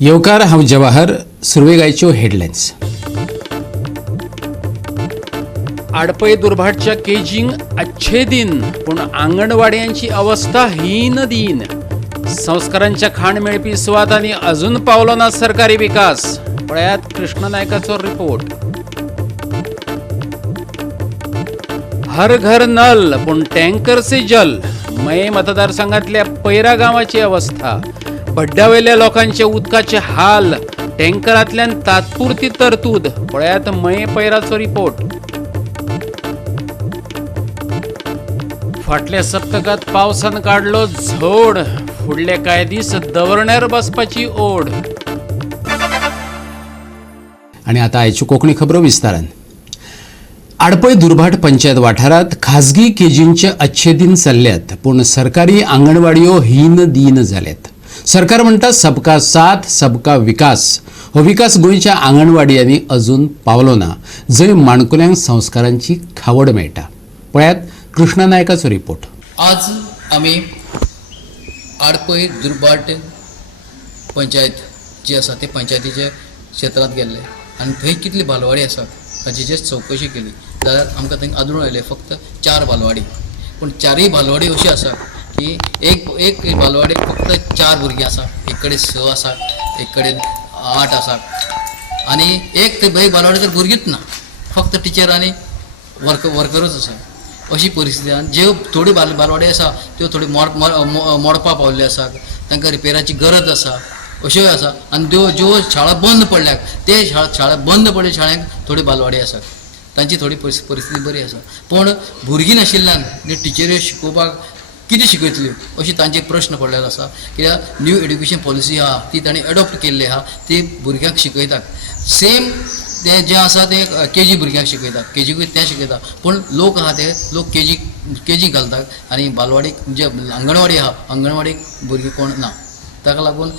येवकार हांव जवाहर सुरवेगायच्यो हेडलायन्स. आडपय दुर्भाटच्या केजींक अच्छे दिन पूण आंगणवाड्यांची अवस्था हीन दिन. संस्कारांच्या खाण मेळपी सुवातांनी अजून पावलो ना सरकारी विकास. पळयात कृष्ण नायकाचो रिपोर्ट. हर घर नल पूण टँकर से जल. मये मतदारसंघातल्या पैरा गावाची अवस्था. बड्ड्यावयल्या लोकांचे उदकाचे हाल. टँकरांतल्यान तात्पुरती तरतूद. पळयात मये पैराचो रिपोर्ट. फाटल्या सप्तकात पावसान काडलो झोड. फुडले कांय दीस दवरण्यार बसपाची ओढ. आणि आता आयच्यो कोंकणी खबरो विस्तारान. आडपय दुर्भाट पंचायत वाठारात खाजगी केजींचे अच्छे दिन चल्ल्यात पूण सरकारी आंगणवाडयो हीन दिन जाल्यात. सरकार म्हणटा सबका साथ सबका विकास. हो विकास गोंयच्या आंगणवाडयांनी अजून पावलो ना, जंय माणकुल्यांक संस्कारांची खावड मेळटा. पळयात कृष्णा नायकाचो रिपोर्ट. आज आमी आडपय दुर्भाट पंचायत जी आसा ते पंचायतीच्या क्षेत्रांत गेल्ले आनी थंय कितली बालवाडी आसा हाची चवकशी केली जाल्यार आमकां थंय आदळून आयले फक्त 4 बालवाडी. पूण 4य बालवाडी अशी आसा की एक बालवाडीक फक्त 4 भुरगीं आसा. एक कडेन 6 आसा, एक कडेन 8 आसा आनी एक बालवाडी तर भुरगींच ना, फक्त टिचर आनी वर्करच आसा. अशी परिस्थिती आसा. ज्यो थोडी बालवाडी आसा त्यो थोडी मोडपा पावल्ल्यो आसा, तांकां रिपेराची गरज आसा, अश्योय आसा. आनी ज्यो शाळा बंद पडल्यात ते शाळा बंद पडले शाळेंत थोडी बालवाडी आसा, तांची थोडी परिस्थिती बरी आसा. पूण भुरगीं नाशिल्ल्यान टिचऱ्यो शिकोवपाक कितें शिकयतल्यो अशी तांचे प्रश्न पडलेलो आसा. कित्याक न्यू एड्युकेशन पॉलिसी आहा ती तांणी एडॉप्ट केल्ली आहा, ती भुरग्यांक शिकयतात. सेम ते जे आसा ते केजी भुरग्यांक शिकयतात, केजीकूय ते शिकयतात. पूण लोक आहा ते लोक केजी घालतात आनी बालवाडीक जे अंगणवाडी आहा अंगणवाडीक भुरगीं कोण ना. ताका लागून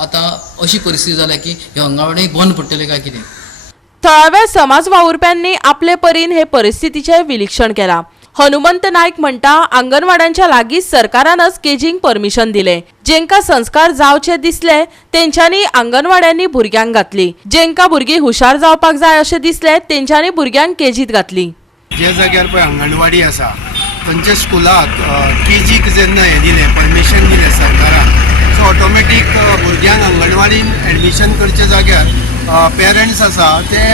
आतां अशी परिस्थिती जाल्या की ह्यो अंगणवाडी बंद पडटल्यो काय कितें. थळाव्या समाज वावुरप्यांनी आपले परीन हे परिस्थितीचे विलीक्षण केला. हनुमंत नायक म्हणटा आंगणवाड्यांच्या लागींच सरकारानच केजींक परमिशन दिले. जेंका संस्कार जावचे दिसले तेंच्यांनी आंगणवाड्यांनी भुरग्यांक घातली. जेंका भुरगीं हुशार जावपाक जाय अशें दिसले तेंच्यांनी भुरग्यांक केजीत घातली. जे जाग्यार पळय अंगणवाडी आसा थंयच्या स्कुलाक केजीक जेन्ना हें दिलें परमिशन दिलें सरकारान, सो ऑटोमॅटीक भुरग्यांक अंगणवाडीन एडमिशन करच्या जाग्यार पेरंट्स आसा ते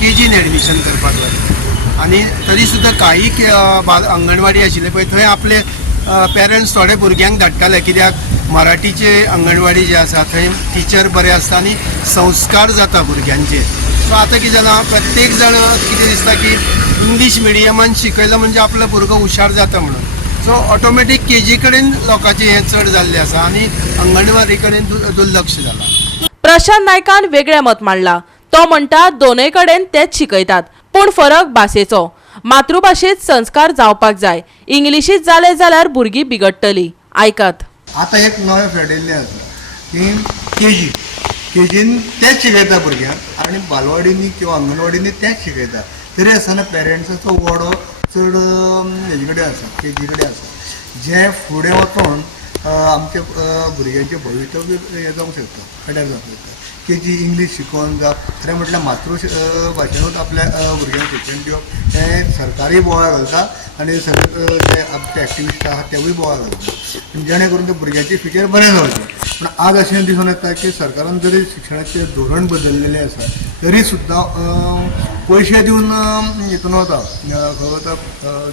केजीन एडमिशन करपाक लागले. आनी तरी सुद्दां काही अंगणवाडी आशिल्ले पळय थंय आपले पेरंट्स थोडे भुरग्यांक धाडटाले. कित्याक मराठीचे अंगणवाडी जे आसा थंय टिचर बरे आसता आनी संस्कार जाता भुरग्यांचे. सो आतां कितें जालां प्रत्येक जाण कितें दिसता की इंग्लीश मिडियमान शिकयलो म्हणजे आपलो भुरगो हुशार जाता म्हणून. सो ऑटोमॅटीक केजी कडेन लोकांचें हें चड जाल्लें आसा आनी अंगणवाडी कडेन दुर्लक्ष जालां. प्रशांत नायकान वेगळें मत मांडलां. तो म्हणटा दोनूय कडेन तेच शिकयतात पूण फरक भाशेचो. मातृभाशेत संस्कार जावपाक जाय. इंग्लिशीत जाले जाल्यार भुरगीं बिगडटलीं. आयकात. आतां एक नवें फेडिल्लें आसा की केजीन तेच शिकयता भुरग्यांक आनी बालवाडींनी किंवा अंगणवाडींनी तेच शिकयता. तरी आसतना पेरंट्साचो वाडो चड हेजे कडेन आसा, केजी कडेन आसा. जे फुडें वचोन आमच्या भुरग्यांचें भवितव्य हें जावंक शकता, कड्यार जावंक शकता. केजी इंग्लीश शिकोवन खरें म्हटल्यार मातृभाशेनूच आपल्या भुरग्यांक शिक्षण दिवप हें सरकारूय बोवाळ घालता आनी जे आमचे एक्टिविस्ट आहात तेवूय बोवाळ घालता जेणे करून ते भुरग्यांचें फ्युचर बरें जावचें. पूण आज अशें दिसून येता की सरकारान जरी शिक्षणाचें धोरण बदललेलें आसा तरी सुद्दां पयशे दिवन हितून वता, खंय वता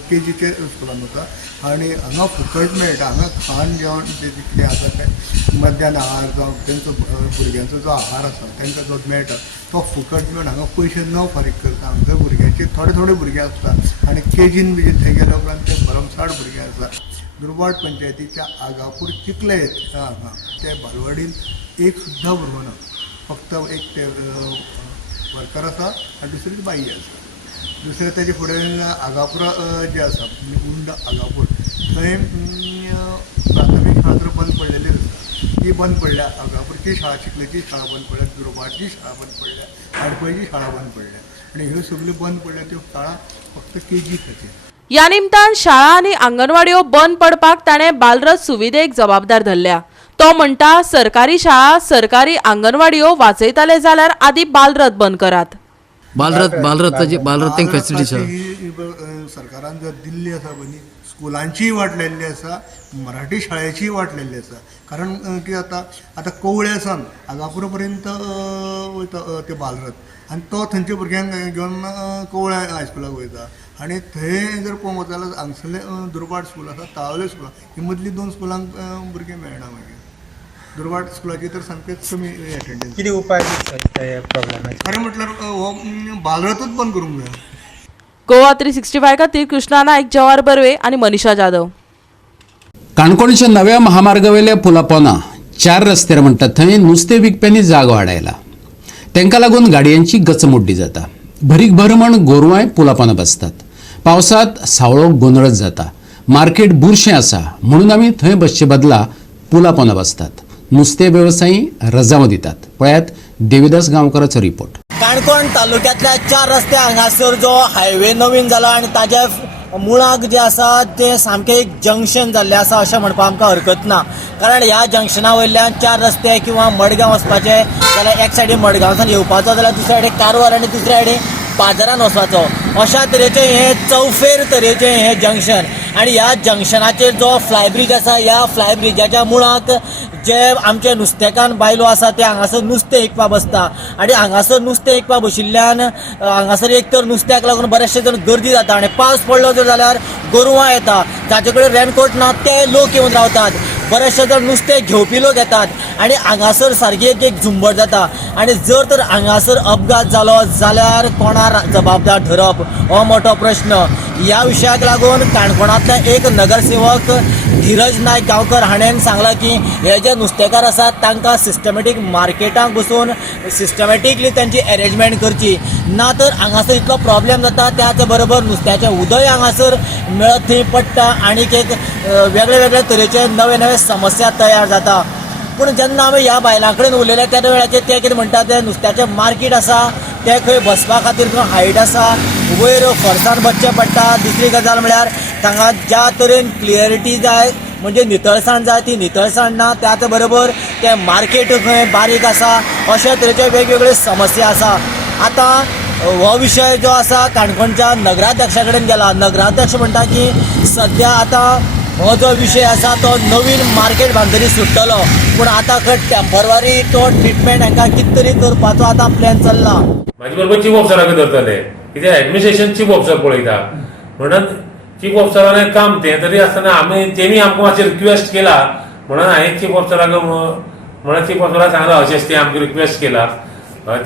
केजीचे स्कुलान वता आनी हांगा फुकट मेळटा. हांगा खाण जेवण जें कितें आसा तें मध्यान आहार जावं तेंचो भुरग्यांचो जो आहार आसा तांकां जो मेळटा तो फुकट मेळून हांगा पयशे न फारीक करता. हांगा भुरग्यांचे थोडे भुरगे आसता आनी केजीन बीजीन थंय गेल्या उपरांत ते भरमसाट भुरगे आसा. दुर्भाट पंचायतीच्या आगापूर चिखलेत हांगा ते बालवाडीन एक सुद्दां भुरगो ना. फक्त एक ते वर्कर आसा आनी दुसरी बाई आसा. दुसरें तेजे फुडें आगापूर जे आसा उंड आगापूर थंय प्राथमीक शाळा तर बंद पडलेली आसा. ती बंद पडल्या. आगापूरची शाळा चिखलेची शाळा बंद पडल्या, दुर्भाटची शाळा बंद पडल्या, आडपयची शाळा बंद पडल्या आनी ह्यो सगळ्यो बंद पडल्या त्यो शाळा फक्त केजी खातीर. ह्या निमतान शाळा आनी आंगणवाड्यो बंद पडपाक ताणें बालरथ सुविधेक जबाबदार धरल्या. तो म्हणटा सरकारी शाळा सरकारी आंगणवाड्यो वाचयताले जाल्यार आदी बालरथ बंद करात. बालरथ फॅसिलिटी सरकारान जर दिल्ली आसा पळय स्कुलांचीय वाटलेली आसा मराठी शाळेचीय वाटलेली आसा कारण कितें आतां कवळ्यासान आगापूर पर्यंत वयता ते बालरथ आनी तो थंयच्या भुरग्यांक घेवन कवळ्या हायस्कुलाक वयता आनी थंय जर पळोवंक वचत जाल्यार हांगसरले दुर्बाट स्कूल आसा तावले स्कूल ही मदली 2 स्कुलांक भुरगे मेळना मागीर दुर्बाट स्कुलाची तर सामकेच कमी एटेंडन्स. किती उपाय प्रॉब्लेमाचे खरें म्हटल्यार हो बालरथूच बंद करूंक जाय. गोवा 365 खातीर कृष्णा नायक, जवाहर बर्वे आनी मनीषा जाधव. काणकोणच्या नव्या महामार्गावेल्या पुला पोंदा 4 रस्त्यार म्हणटात थंय नुस्तें विकप्यांनी जाग वाडयला. तांकां लागून गाडयांची गचमोड्डी जाता. भरीक भर म्हण गोरवांय पुला पोंदा बसतात. पावसांत सावळो गोंधळच जाता. मार्केट बुरशें आसा म्हणून आमी थंय बसचे बदला पुला पोंदा बसतात. नुस्तें वेवसायी रजावो दितात. पळयात देविदास गांवकाराचो रिपोर्ट. काणकोण तालुक्यांतल्या 4 रस्ते हांगासर जो हायवे नवीन जाला आनी ताज्या मुळाक जे आसा ते सामकें एक जंक्शन जाल्लें आसा अशें म्हणपाक आमकां हरकत ना. कारण ह्या जंक्शना वयल्यान 4 रस्ते किंवा मडगांव वचपाचे जाल्यार एक सायडीन मडगांवसान येवपाचो जाल्यार दुसऱ्या सायडीन कारवार आनी दुसऱ्या सायडीन बाजारान वचपाचो अशा तरेचें हें चौफेर तरेचें हें जंक्शन. आनी ह्या जंक्शनाचेर जो फ्लायब्रीज आसा ह्या फ्लायब्रिजाच्या मुळाक जे आमचे नुस्तेकान बायलो आसा ते हांगासर नुस्तें विकपा बसता आनी हांगासर नुस्तें विकपा बशिल्ल्यान हांगासर एक तर नुस्त्याक लागून बरेचशे जण गर्दी जाता आनी पावस पडलो जर जाल्यार गोरवां येता जाचे कडेन रेनकोट ना ते लोक येवन रावतात. बरेचशे जण नुस्तें घेवपी लोक येतात आनी हांगासर सारकी एक झुंबड जाता. आनी जर तर हांगासर अपघात जालो जाल्यार कोणार जबाबदार धरप हो मोठो प्रश्न. ह्या विशयाक लागून काणकोणांतले एक नगरसेवक धीरज नायक गांवकर हाणें सांगलां की हे जे नुस्तेकार आसात तांकां सिस्टमॅटीक मार्केटांक बसून सिस्टमॅटिकली तांची अरेंजमेंट करची ना तर हांगासर इतलो प्रॉब्लेम जाता. त्याच बरोबर नुस्त्याचें उदय हांगासर मेळत थंय पडटा आनीक एक वेगळे वेगळे तरेचे नवे नवे समस्या तयार जाता. पूण जेन्ना आमी ह्या बायलां कडेन उलयले त्या वेळाचेर ते कितें म्हणटात ते नुस्त्याचें मार्केट आसा ते खंय बसपा खातीर खंय हायट आसा वयर फर्सान बसचें पडटा. दुसरी गजाल म्हळ्यार तांकां ज्या तरेन क्लियरिटी जाय म्हणजे नितळसाण जाय ती नितळसाण ना. त्याच बरोबर ते मार्केट खंय बारीक आसा अशे तरेचे वेगवेगळे समस्या आसा. आतां हो विशय जो आसा काणकोणच्या नगराध्यक्षा कडेन गेला. नगराध्यक्ष म्हणटा की सद्या आतां हो जो विशय आसा तो नवीन मार्केट बांदरी सुट्टलो पूण आतां खंय टेम्पररी तो ट्रिटमेंट हांकां कितें तरी करपाचो आतां प्लॅन चल्ला. म्हाजे बरोबर चीफ ऑफिसराक धरतले कित्याक एडमिनिस्ट्रेशन चीफ ऑफिसर पळयता म्हणून चीफ ऑफिसरान काम तें तरी आसतना आमी तेमी आमकां मातशें रिक्वेस्ट केला म्हणून हांवें चीफ ऑफिसराक म्हणून चीफ ऑफिसराक सांगला अशें तें आमकां रिक्वेस्ट केला.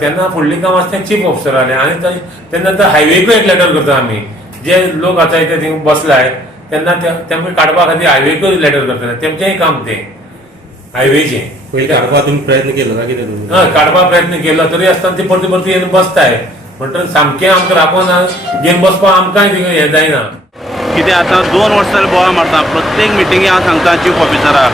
तेन्ना फुडलीं काम आसा तें चीफ ऑफिसर जालें आनी तेन्ना हायवेकूय एक लेटर करता आमी जे लोक आतां ते थिंग बसलाय तेन्ना तेमकां काडपा खातीर हायवेकूय लेटर करतले तेमचेंय काम तें हायवेचें. पयलीं काडपा तुमी प्रयत्न केलो काय कितें तुमी? हय काडपा प्रयत्न केलो तरी आसतना ती परती परती येवन बसताय म्हणटकीर सामकें आमकां राखोन घेवन बसपाक आमकांय थिंग हें जायना. कितें आतां 2 वर्सां जालीं बोवाळ मारता प्रत्येक मिटिंगे हांव सांगता चीफ ऑफिसराक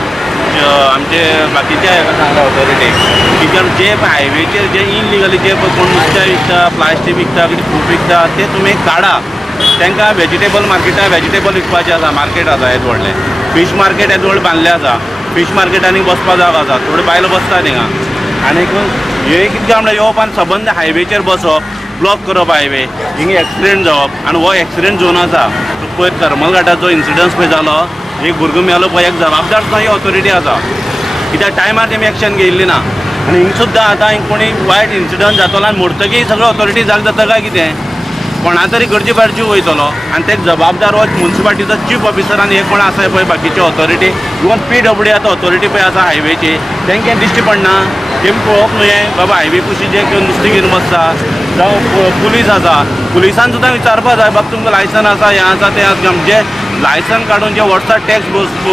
आमचे बाकीच्या हाका सांगता ऑथॉरिटीक की जे हायवेचेर जे इनलिगली जे कोण नुस्तें विकता प्लास्टीक विकता कितें फ्रूट विकता ते तुमी काडा. तांकां वेजिटेबल मार्केटान वेजिटेबल विकपाचें आसा मार्केट आसा येद व्हडलें. फीश मार्केट येद व्हडलें बांदलें आसा. फीश मार्केटांनी बसपा जागो आसा थोडे बायलो बसता थिंगा आनीक हे कितें काय म्हणल्यार येवप आनी सबंद हायवेचेर बसप ब्लॉक करप हायवे हिंगा एक्सिडेंट जावप आनी हो एक्सिडेंट झोन आसा. पयर करमल घाटाचो इन्सिडन्स पळय जालो एक भुरगो मेलो पळय एक जबाबदार सुद्दां ही ऑथॉरिटी आसा कित्याक टायमार तेमी एक्शन घेयल्ली ना. आनी हिंग सुद्दां आतां कोणी वायट इन्सिडंट जातलो आनी मोडटकीर सगळें ऑथॉरिटी जाग जाता काय कितें कोणा तरी गरजे भायर जीव वयतलो आनी तेका जबाबदार हो म्युन्सिपाल्टीचो चीफ ऑफिसर आनी हे कोण आसा पळय बाकीचे ऑथॉरिटी इवन PWD आतां ऑथॉरिटी पळय आसा हायवेची तेंकां दिश्टी पडना. तेमी पळोवप न्हू हें बाबा हायवे कुशीं जे नुस्तें घेवन बसता जावं पुलीस आसा पुलिसान सुद्दां विचारपा जाय बाबा तुमकां लायसन आसा हें आसा तें आसा म्हणजे लायसन काडून जे वर्सा टॅक्स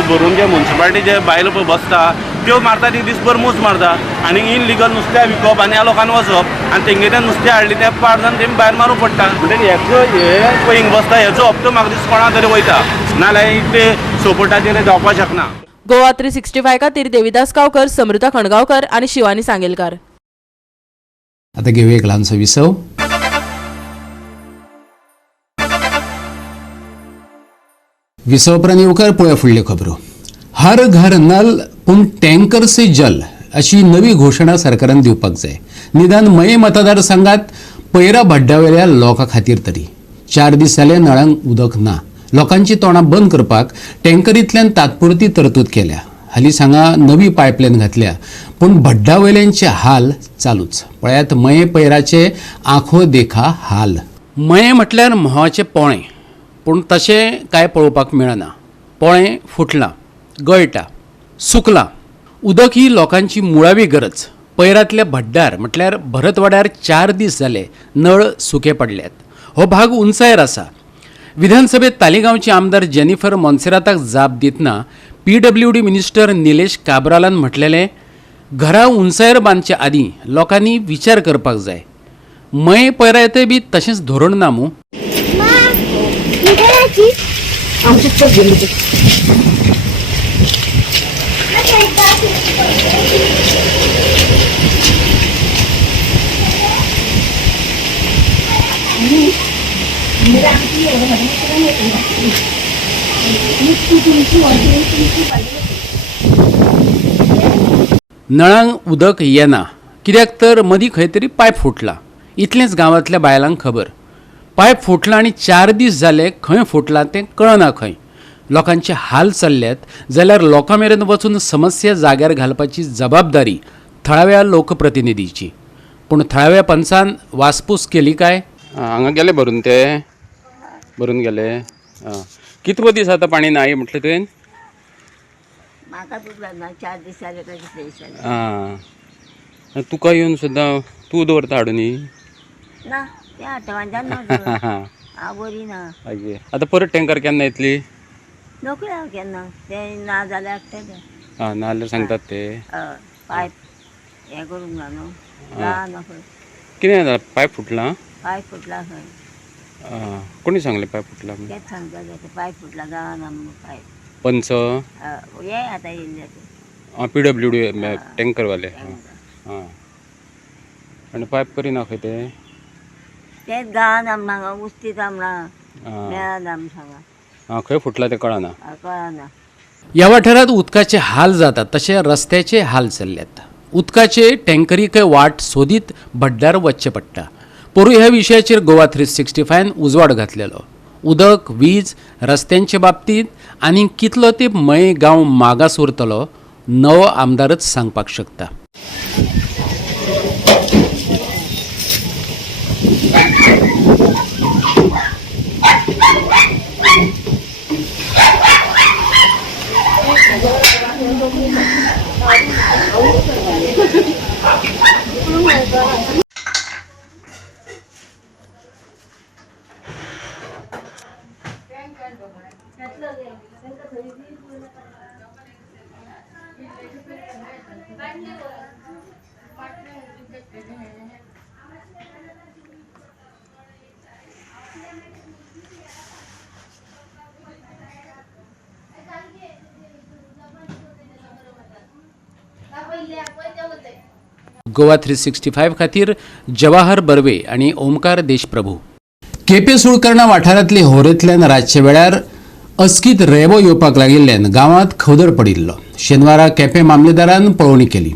भरून जे म्युन्सिपाल्टी जे बायलो पळय बसता त्यो मारता ती दिसभर मूस मारता आनी इनलिगल नुस्तें विकप आनी ह्या लोकांनी वचप आनी तेंगे तें नुस्तें हाडलें तें पाड जावन तेमी भायर मारूं पडटा. म्हणटकीर हेचो हे पळय हिंग बसता हेचो हप्तो म्हाका दिसता कोणा तरी वयता नाल्यार इतले सपोर्टाचेर जावपाक शकना. गोवा 365 खातीर देविदास गांवकर, समृता खणगांवकर आनी शिवानी सांगेलकार. आता घेऊया एक ल्हानसो विसव. विसव उपरांत येवकार पळोवया फुडल्यो खबरो. हर घर नल पूण टँकर से जल अशी नवी घोशणा सरकारान दिवपाक जाय. निदान मये मतदारसंघात पैरा भड्ड्यावेल्या लोकां खातीर तरी 4 दीस जाले नळांक उदक ना. लोकांची तोंडां बंद करपाक टँकरींतल्यान तात्पुरती तरतूद केल्या. हालींच हांगा नवी पायपलायन घातल्या, पूण भड्ड्यावयल्यांचे हाल चालूच. पळयात मये पैराचे आंखो देखा हाल. मये म्हटल्यार म्होवाचें पोळें, पूण तशें कांय पळोवपाक मेळना. पोळें फुटलां, गळटा, सुकलां. उदक ही लोकांची मुळावी गरज. पैरांतले भड्डार म्हटल्यार भरतवाड्यार 4 दीस जाले नळ सुके पडल्यात. हो भाग उंचायेर आसा. विधानसभेत तालिगांवचे आमदार जेनिफर मोन्सेराताक जाप दितना PWD मिनिस्टर निलेश काब्रालान म्हटलेलें, घरां उंचायेर बांदचे आदीं लोकांनी विचार करपाक जाय. मये पैरायतय बी तशेंच धोरण ना मूं. नळांक उदक येना, कित्याक तर मदीं खंय तरी पायप फुटला. इतलेंच गांवांतल्या बायलांक खबर. पायप फुटला आनी 4 दीस जाले खंय फुटलां तें कळना खंय. लोकांचे हाल चल्ल्यात जाल्यार लोकां मेरेन वचून समस्या जाग्यार घालपाची जबाबदारी थळाव्या लोकप्रतिनिधीची. पूण थळाव्या पंचान वासपूस केली काय? हांगा गेले भरून गेले. कितको दीस आतां पाणी ना म्हटलें तुवें? म्हाका ना 4 दीस जाले काय कितले दीस जाले. तुका येवन सुद्दां तूं दवरता हाडून? ना ते आठवड्यान ना हांव बरी ना. आतां परत टँकर केन्ना येतली? नोकरी हांव केन्ना ते ना जाल्यार ते ना जाल्यार सांगतात ते पायप हें करूंक ना न्हू. ना नोकरी कितें जालें? पायप फुटला? पायप फुटला खंय. कोणी सांगलें पायप फुटला? तेच सांगताले ते पायप फुटला गांवांना पायप. पंच हे आतां येयल्ले ते PWD टँकरवाले. आनी पायप करिना खंय ते? तेच गांवांत आमकां उस्तीत आमकां मेळना आमी सांगा. खंय फुटला तें कळना. कळना. ह्या वाठारांत उदकाचे हाल जातात तशे रस्त्याचे हाल चल्ल्यात. उदकाचे टँकरीकय वाट सोदीत भड्डार वचचें पडटा. पोरूं ह्या विशयाचेर गोवा 365 उजवाड घातलेलो. उदक, वीज, रस्त्यांचे बाबतींत आनी कितलो ते मये गांव मागास उरतलो नवो आमदारच सांगपाक शकता. गोवा 365 खातीर जवाहर बर्वे आनी ओमकार देशप्रभू. केपें सुळकर्णा वाठारांतले होरेंतल्यान रातचे वेळार अस्कीत रेबो येवपाक लागिल्ल्यान गांवांत खदड पडिल्लो. शेनवारा केपें मामलेदारान पळोवणी केली.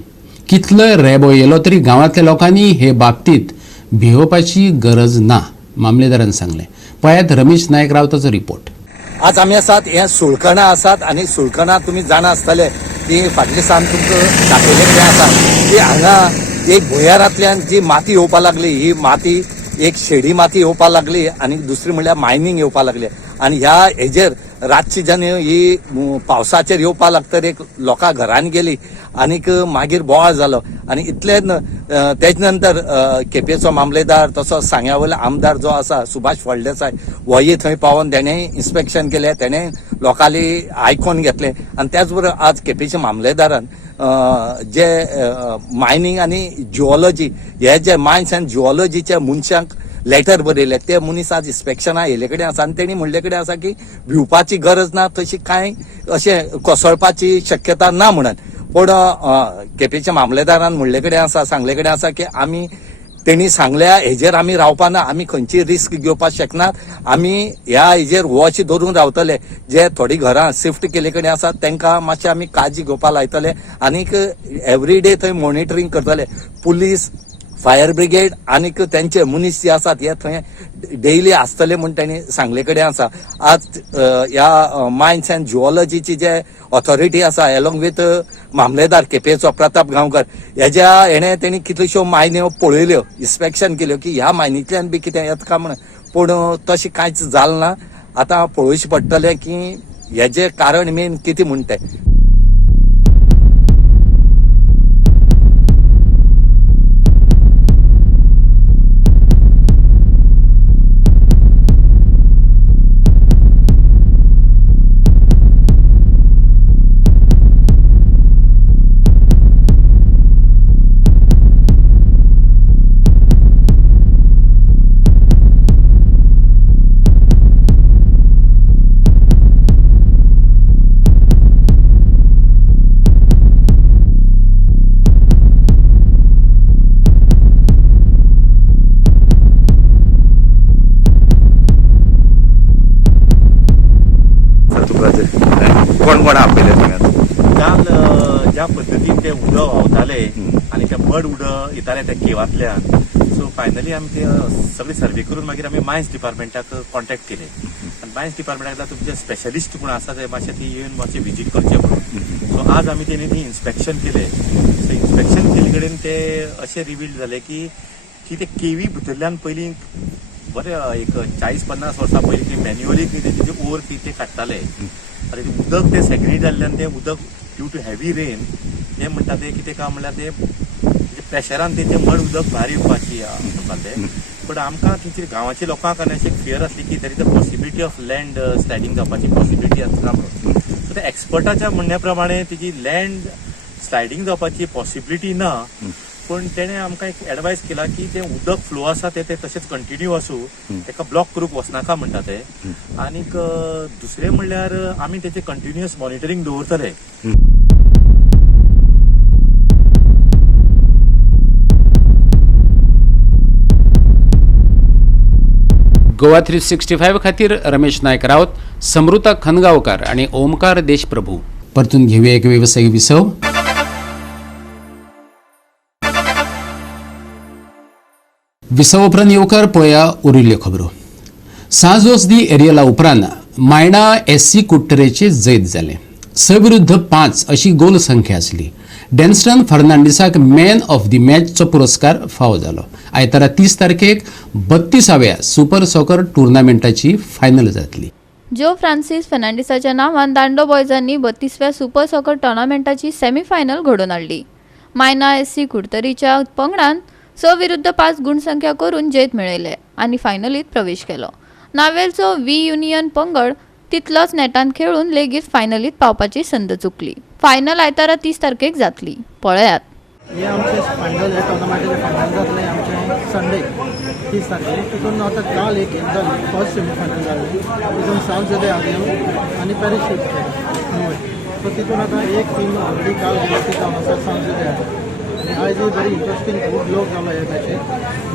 कितलोय रेबो येयलो तरी गांवांतल्या लोकांनी हे बाबतींत भिवपाची गरज ना, मामलेदारान सांगलें. पळयात रमेश नायक रावताचो रिपोर्ट. आज आमी आसात हे सुळकर्णा आसात आनी सुळकर्णा तुमी जाणा आसतले ती फाटले सान तुमकां दाखयले कितें आसा की हांगा एक भुंयारांतल्यान जी माती येवपाक लागली. ही माती एक शेडी माती येवपाक लागली आनी दुसरी म्हणल्यार मायनींग येवपाक लागले. आनी ह्या हेजेर रातची जेन्ना ही पावसाचेर येवपाक लागतर एक लोकां घरांनी गेली आनीक मागीर बोवाळ जालो. आनी इतलें तेज नंतर केपेंचो मामलेदार तसोच सांग्या वयलो आमदार जो आसा सुभाष फळदेसाय होय थंय पावोन तेणें इन्स्पेक्शन केलें. तेणें लोकांनी आयकोन घेतलें आनी त्याच बरोबर आज केपेंच्या मामलेदारान जे मायनींग आनी जिओलॉजी हे जे मायन्स आनी जिओलॉजीच्या मनशांक लेटर बरयले ते मनीस आज इन्स्पेक्शना येयले कडेन आसा आनी तेणी म्हणले कडेन आसा की भिवपाची गरज ना, तशी कांय अशें कोसळपाची शक्यता ना म्हणून. पूण केपेंच्या मामलेदारान म्हणले कडेन आसा सांगले कडेन आसा की आमी तेणी सांगल्या हेजेर आमी रावपाना, आमी खंयची रिस्क घेवपाक शकनात, आमी ह्या हेजेर वॉच धरून रावतले. जे थोडी घरां शिफ्ट केले कडेन आसात तांकां मातशें आमी काळजी घेवपाक लायतले आनीक एवरी डे थंय मॉनिटरींग करतले. पुलीस, फायर ब्रिगेड आनीक तेंचे मनीस जे आसात हे थंय डेली आसतले म्हूण तांणी सांगले कडेन आसा. आज ह्या मायन्स अँड ज्युओलॉजीची जे ऑथॉरिटी आसा एलोंग विथ मामलेदार केपेंचो प्रताप गांवकर हेणे तेणी कितल्योश्यो मायन्यो पळयल्यो, इन्स्पेक्शन केल्यो की ह्या मायनींतल्यान बी कितें येता काय म्हणून, पूण तशें कांयच जालें ना. आतां पळोवचें पडटलें की हेजें कारण मेन कितें म्हूण तें. कोण कोण आपले काल ज्या पद्दतीन ते उदक व्हांवताले आनी ते मड उदक येताले त्या केवांतल्यान, सो फायनली आमी ते सगळे सर्वे करून मागीर आमी मायन्स डिपार्टमेंटाक कॉन्टॅक्ट केले आनी मायन्स डिपार्टमेंटाक तुमचे स्पेशलिस्ट कोण आसा ते मातशे ती येवन मातशे विजीट करचे म्हणून. सो आज आमी तेणी ती इन्स्पेक्शन केले. सो इन्स्पेक्शन केले कडेन ते अशें रिवील जाले की ते केवी भितरल्यान पयलीं बरें एक 40-50 वर्सां पयलीं ते मॅन्युअली कितें ओर ते काडटाले आनी ते उदक ते सेग्रेट जाल्ल्यान ते उदक ड्यू टू हेवी रेन ते म्हणटा ते कितें काय म्हणल्यार ते प्रेशरान ते मड उदक भायर येवपाची म्हणटाले. बट आमकां तेंची गांवाच्या लोकांक आनी अशें फियर आसली की there is a possibility of land sliding जावपाची पॉसिबिलिटी आसता म्हणून. सो ते एक्सपर्टाच्या म्हणण्या प्रमाणे तेजी लँड स्लायडींग जावपाची पॉसिबिलिटी ना, पण तेणे आमकां एक एडवायस केला की ते उदक फ्लो आसा ते तशेंच कंटिन्यू आसूं, तेका ब्लॉक करूंक वचनाका म्हणटा ते. आनीक दुसरें म्हणल्यार आमी तेचे कंटिन्युअस मॉनिटरींग दवरतले. गोवा 365 खातीर रमेश नायक रावत, समृता खनगांवकार आणि ओमकार देशप्रभू. परतून घेऊया एक व्यावसायिक विसव. विसव उपरांत येवकार पळया उरिल्ल्यो खबरो. सांजोस दी एरियला उपरांत मायणा SC कुट्टरेचे जैत जाले. 6 विरुद्ध 5 अशी गोल संख्या आसली. डेन्स्टन फर्नांडिसाक मॅन ऑफ दी मॅचचो पुरस्कार फावो जालो. आयतारा 30 तारखेक 32व्या सुपर सॉकर टुर्नामेंटाची फायनल जातली. जो फ्रांसिस फर्नांडिसाच्या नांवान दांडो बॉयजांनी 32व्या सुपर सॉकर टुर्नामेंटाची सेमीफायनल घडोवन हाडली. मायना SC कुट्टरीच्या पंगडान 6 विरुद्ध 5 गुणसंख्या करून जैत मेळयले आनी फायनलीत प्रवेश केलो. नावेलचो व्ही युनियन पंगड तितलोच नेटान खेळून लेगीत फायनलीत पावपाची संद चुकली. फायनल आयतारा 30 तारखेक जातली. पळयात. हे आमचे फायनल हे टुर्नामेंटाचे फायनल जातले आमचे संडे 30 तारखेक. तितून आतां काल एक जाली फर्स्ट सेमीफायनल जाली. तितून साउथ झेडे आर्यन आनी पॅरिशूट केलें. सो तितून आतां एक टीम ऑलरेडी काल ती जावन आसा साउथ झेडे आर्यन. आयज व्हेरी इंट्रस्टींग खूब लोक जालो हे मॅचेक.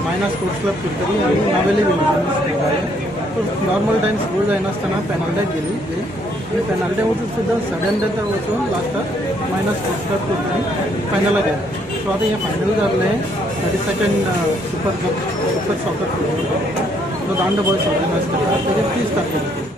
मायना स्पोर्ट्स क्लब कुट्टरी आनी नावेली Williams. So normal time score जायनासतना पेनल्टीक गेली आनी पेनल्टी वचून सुद्दां सडन डेथ वचून लास्टाक मायना स्पोर्ट्स क्लब कुट्टरी फायनलाक गेले. सो आतां हें फायनल जाल्लें 32nd super soccer tournament. So दांडो बॉयज ऑर्गनायज करता तेजे 30 तारखेक.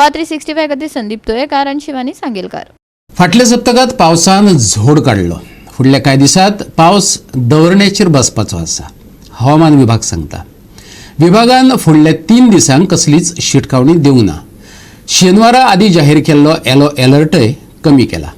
गोवा 365 खातीर संदीप तोयेकार आनी शिवानी सांगेलकार. फाटल्या सप्तकात पावसान झोड काडलो. फुडल्या कांय दिसांत पावस दवरण्याचेर बसपाचो आसा, हवामान विभाग सांगता. विभागान फुडल्या 3 दिसांक कसलीच शिटकावणी दिवंक ना. शेनवारा आदी जाहीर केल्लो येलो अलर्टय कमी केला.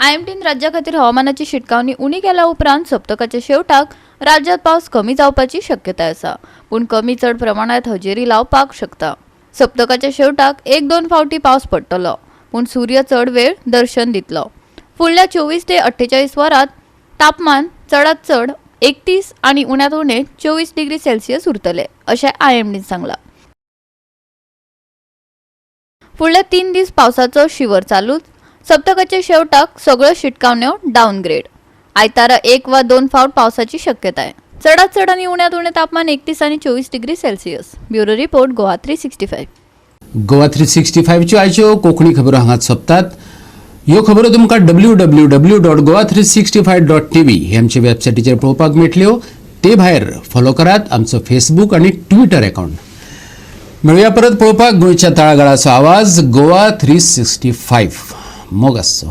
आयएमटीन राज्या खातीर हवामानाची शिटकावणी उणी केल्या उपरांत सप्तकाच्या शेवटाक राज्यांत पावस कमी जावपाची शक्यताय आसा, पूण कमी चड प्रमाणांत हजेरी लावपाक शकता. सप्तकाच्या शेवटाक 1-2 फावटी पावस पडटलो, पूण सूर्य चड वेळ दर्शन दितलो. फुडल्या 24 ते 48 वरांत तापमान चडांत चड 31 आनी उण्यांत उणे 24 डिग्री सेल्सियस उरतले, अशें आयएमडीन सांगलां. फुडले 3 दीस पावसाचो शिवर चालूच. सप्तकाच्या शेवटाक सगळ्यो शिटकावण्यो डावनग्रेड. आयतारा 1 वा 2 फावट पावसाची शक्यताय. चडांत चड आनी उण्यांत उणें तापमान 31 आनी 24 degree Celsius. Bureau report Goa 365. Goa 365 च्यो आयच्यो कोंकणी खबरो हांगाच सोंपतात. ह्यो खबरो तुमकां www.goa365.tv हे आमचे वेबसायटीचेर पळोवपाक मेळटल्यो. ते भायर फॉलो करात आमचो फेसबूक आनी ट्विटर अकाउंट. मेळुया परत पळोवपाक गोंयच्या तळागाळाचो आवाज गोवा 365. मोग आसचो.